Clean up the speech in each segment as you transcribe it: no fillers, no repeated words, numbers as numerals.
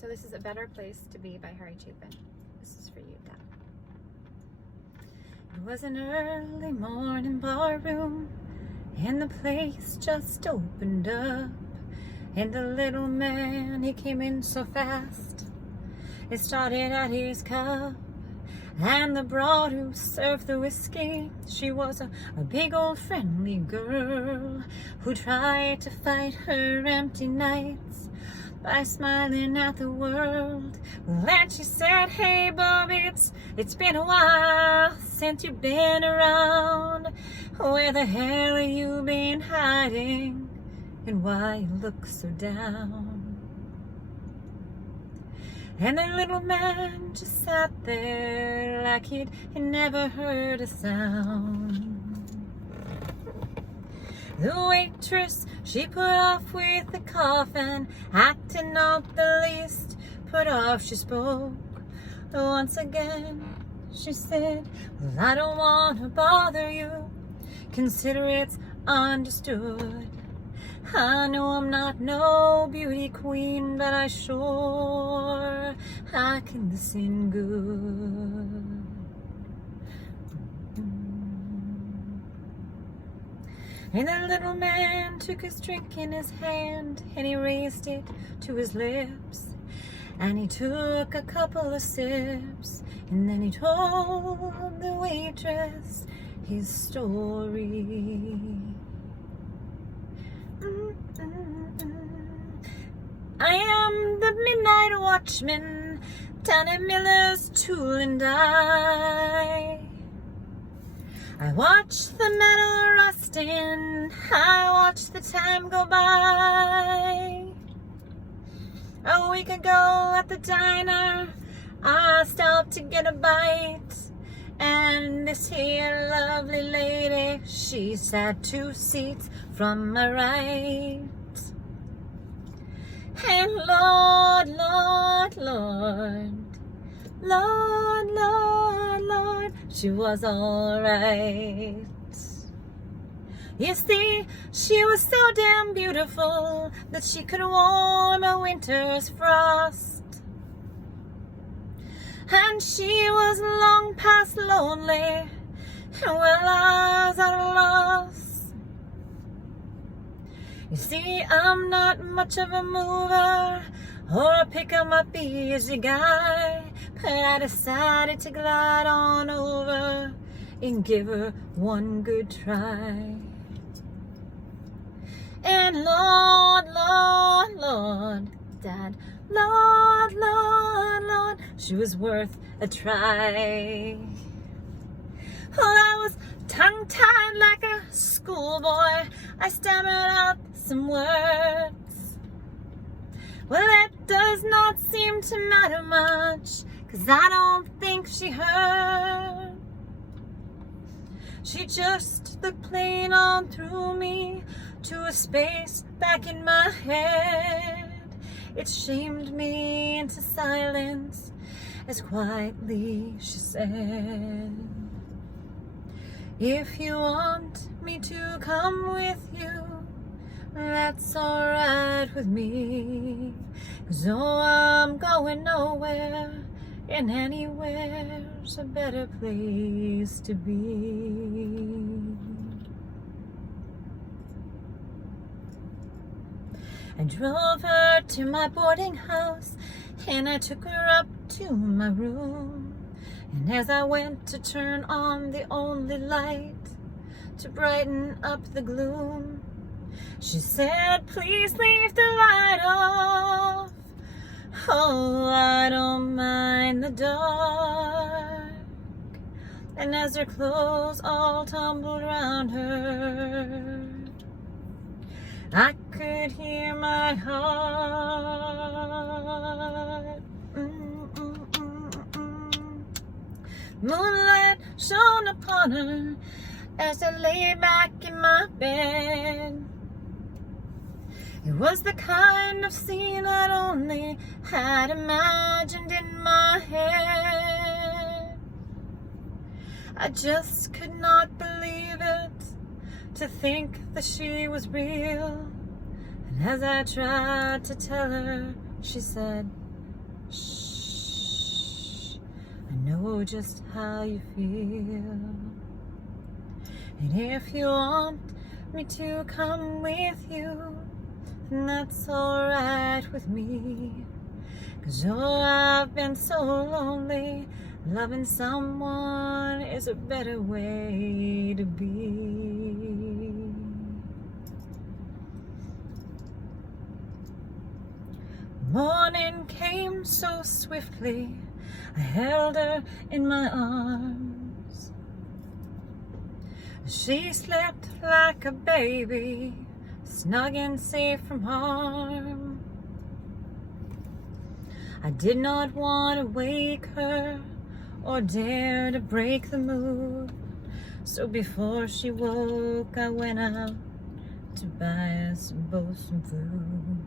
So this is A Better Place to Be by Harry Chapin. This is for you, Dad. It was an early morning barroom, and the place just opened up. And the little man, he came in so fast, it started at his cup. And the broad who served the whiskey, she was a big old friendly girl who tried to fight her empty nights by smiling at the world. Well, then she said, "Hey, Bob, it's been a while since you've been around. Where the hell have you been hiding, and why you look so down?" And the little man just sat there like he'd never heard a sound. The waitress, she put off with the coffin, acting not the least put off she spoke. Once again, she said, "Well, I don't want to bother you. Consider it's understood. I know I'm not no beauty queen, but I sure I can sing good." And the little man took his drink in his hand, and he raised it to his lips, and he took a couple of sips, and then he told the waitress his story. "I am the midnight watchman down at Miller's Tool and Die. I watch the metal rusting, I watch the time go by. A week ago at the diner, I stopped to get a bite, and this here lovely lady, she sat 2 seats from my right. And Lord, Lord, Lord, Lord, Lord, Lord, she was all right. You see, she was so damn beautiful that she could warm a winter's frost. And she was long past lonely, and well, I was at a loss. You see, I'm not much of a mover or a pick-em-up easy guy, but I decided to glide on over and give her one good try. And Lord, Lord, Lord, Dad, Lord, Lord, Lord, she was worth a try. Well, I was tongue-tied like a schoolboy. I stammered out some words. Well, it does not seem to matter much, 'cause I don't think she heard. She just looked plain on through me to a space back in my head. It shamed me into silence as quietly she said, "If you want me to come with you, that's alright with me. 'Cause though I'm going nowhere, and anywhere's a better place to be." I drove her to my boarding house, and I took her up to my room. And as I went to turn on the only light to brighten up the gloom, she said, "Please leave the light off. Oh, I don't mind the dark." And as her clothes all tumbled around her, I could hear my heart. Moonlight shone upon her as I lay back in my bed. It was the kind of scene I'd only had imagined in my head. I just could not believe it, to think that she was real. And as I tried to tell her, she said, Shh, I know just how you feel. And if you want me to come with you, then that's alright with me. 'Cause oh, I've been so lonely. Loving someone is a better way to be. Morning came so swiftly. I held her in my arms. She slept like a baby, snug and safe from harm. I did not want to wake her or dare to break the mood. So before she woke, I went out to buy us both some food.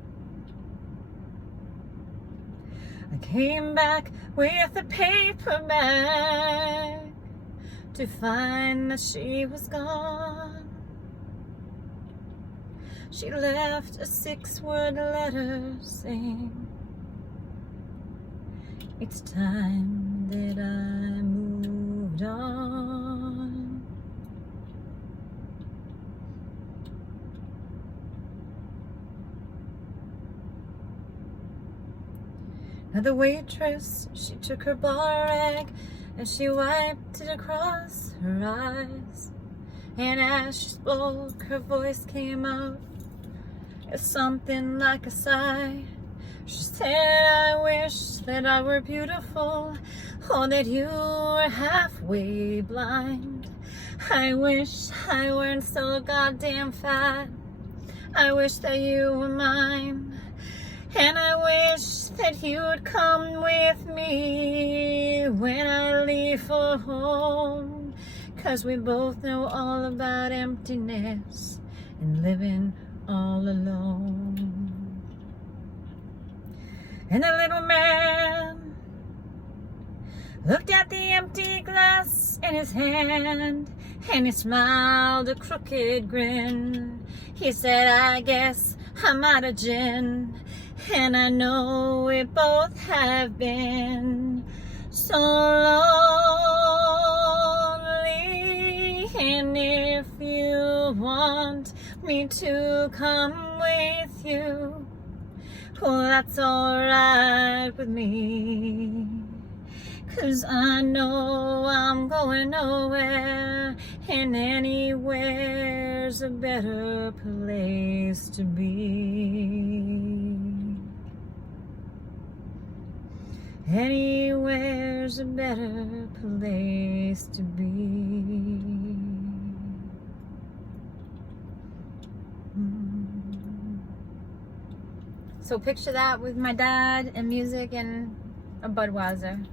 I came back with a paper bag to find that she was gone. She left a 6-word letter saying, "It's time that I moved on." Now the waitress, she took her bar rag and she wiped it across her eyes. And as she spoke, her voice came out as something like a sigh. She said, "I wish that I were beautiful, or that you were halfway blind. I wish I weren't so goddamn fat. I wish that you were mine. And I wish that you would come with me when I leave for home. 'Cause we both know all about emptiness and living all alone." And the little man looked at the empty glass in his hand, and he smiled a crooked grin. He said, "I guess I'm out of gin, and I know we both have been so lonely. And if you want me to come with you, well, that's alright with me. 'Cause I know I'm going nowhere, and anywhere's a better place to be. Anywhere's a better place to be. So picture that with my dad and music and a Budweiser.